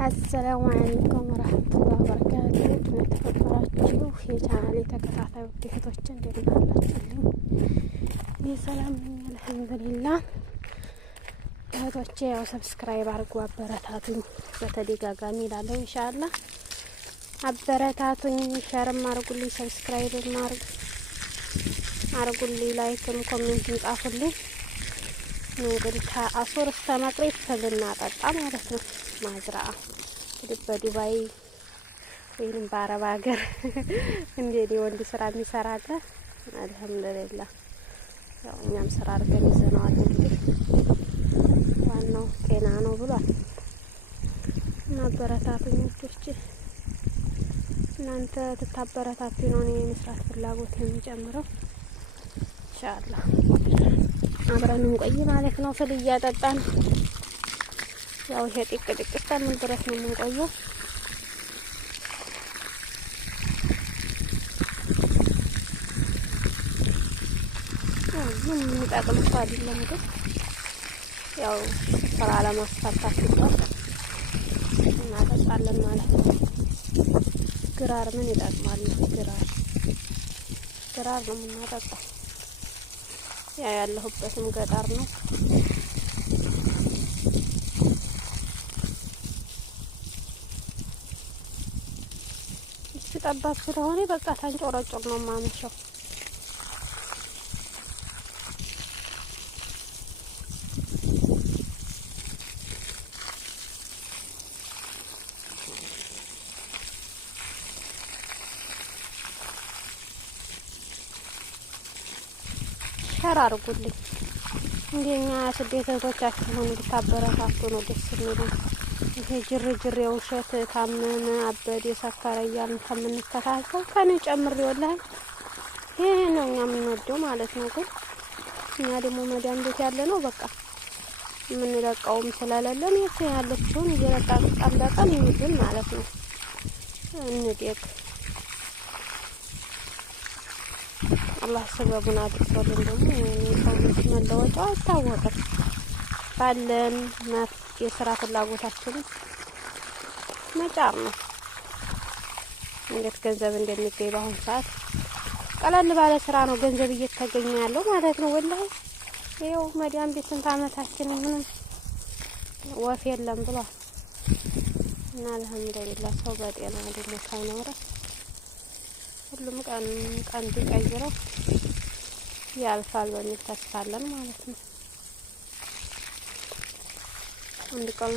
አሰላሙ አለይኩም ወራህመቱላሂ ወበረካቱሁ። የተከበራችሁ የቻናሌ ተከታታይ እህቶች እንደምን አላችሁልኝ? እኔ ሰላም ነኝ አልሐምዱሊላህ። እህቶቼ ያው ሰብስክራይብ አድርጉ፣ አበረታቱኝ። በተደጋጋሚ እላለሁ ኢንሻአላህ አበረታቱኝ። ሸርም አድርጉልኝ፣ ሰብስክራይብም አድርጉልኝ፣ ላይክም ኮሜንትም ጻፉልኝ። እንግዲህ ከአሶር እስከ መቅሪብ ልናጠጣ ማለት ነው። ማዝራአ እንግዲህ በዱባይ ወይንም በአረብ ሀገር እንዴት ወንድ ስራ የሚሰራ አለ? አልሐምዱሊላህ ያው እኛም ስራ አድርገን ይዘነዋል። እንግዲህ ዋናው ጤና ነው ብሏል እና አበረታቱኝ ውዶቼ። እናንተ ትታበረታቱ ነው እኔ መስራት ፍላጎት የሚጨምረው ኢንሻአላህ። አብረን እንቆይ ማለት ነው። ፍል እያጠጣን ያው ይሄ ጢቅ እስከምን ድረስ ነው የምንቆየው። ምን የሚጠቅም እኮ አይደለም ግን ያው ስራ ለማስፈታት ሲባል እናጠጣለን ማለት ነው። ግራር ምን ይጠቅማል? ግራር ነው የምናጠጣው። ያ ያለሁበትም ገጠር ነው። ጠባብ ስለሆነ በቃ ታንጮረጮር ነው ማመሻው። ሸር አድርጉልኝ። እንደኛ ስደት እህቶቻችሁን ብታበረታቱ ነው ደስ የሚለው። ይሄ ጅር የውሸት ታመመ አበደ ሰከረ እያልን ከምንከታተል ከኔ ጨምሬ ወላሂ ይሄ ነው እኛ የምንወደው ማለት ነው። ግን እኛ ደግሞ መዳን ቤት ያለ ነው በቃ የምንለቀውም ስለሌለን የት ያለችውን እየለቃን ቀን ይይዝን ማለት ነው። እንደግ አላህ ሰበቡን አድርሶልን ደግሞ ሰው መለወጫው አይታወቅም። ባለን የስራ ፍላጎታችንን መጫር ነው። እንዴት ገንዘብ እንደሚገኝ በአሁኑ ሰዓት ቀለል ባለ ስራ ነው ገንዘብ እየተገኘ ያለው ማለት ነው። ወላሂ ይኸው መዲያም ቤት ስንት አመታችን ምንም ወፍ የለም ብሏል እና አልሐምዱሊላህ ሰው በጤና ደግሞ ሳይኖረ ሁሉም ቀን ቢቀይረው ያልፋል በሚል ተስፋ አለን ማለት ነው። አንድ ቀን